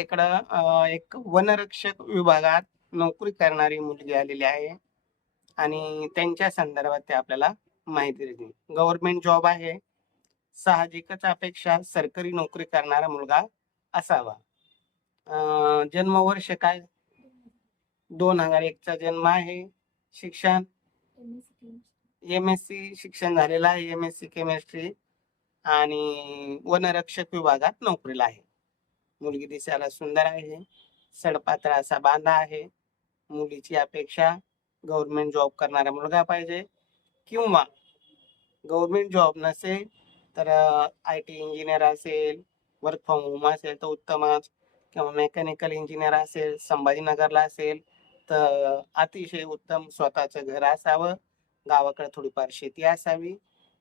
इकडं एक वनरक्षक विभागात नोकरी करणारी मुलगी आलेली आहे आणि त्यांच्या संदर्भात ते आपल्याला माहिती देते. गव्हर्नमेंट जॉब आहे. साहजिकच अपेक्षा सरकारी नोकरी करणारा मुलगा असावा. जन्मवर्ष काय? 2001 चा जन्म आहे. शिक्षण MSc शिक्षण झालेलं आहे. MSc केमिस्ट्री आणि वनरक्षक विभागात नोकरीला आहे. मुलगी दिसायला सुंदर आहे. सडपातळ असा बांधा आहे. मुलीची अपेक्षा गव्हर्नमेंट जॉब करणारा मुलगा पाहिजे किंवा गव्हर्नमेंट जॉब नसेल तर IT इंजिनियर असेल, वर्क फ्रॉम होम असेल तर उत्तमच, किंवा मेकॅनिकल इंजिनियर असेल, संभाजीनगरला असेल तर अतिशय उत्तम. स्वतःचं घर असावं, गावाकडे थोडीफार शेती असावी,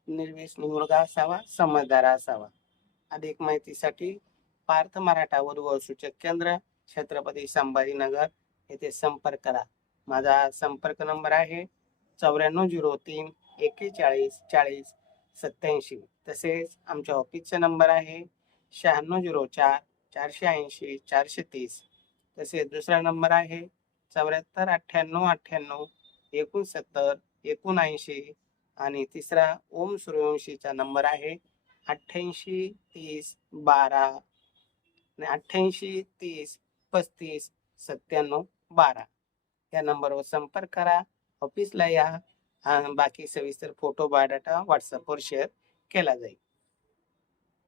निर्व्यसनी मुलगा असावा, समजदार असावा. अधिक माहितीसाठी पार्थ मराठा वधू सूचक केंद्र, छत्रपती संभाजीनगर येथे संपर्क करा. माझा संपर्क नंबर आहे 9403 41 40 87. तसेच आमच्या ऑफिसचा नंबर आहे 9604 480 430. तसेच दुसरा नंबर आहे 74 98 98 69 79. आणि तिसरा ओम सूर्यवंशीचा नंबर आहे 88 30 12 आणि 88 30 35 97 12. या नंबरवर संपर्क करा, ऑफिसला या. बाकी सविस्तर फोटो बायोडाटा व्हॉट्सअपवर शेअर केला जाईल.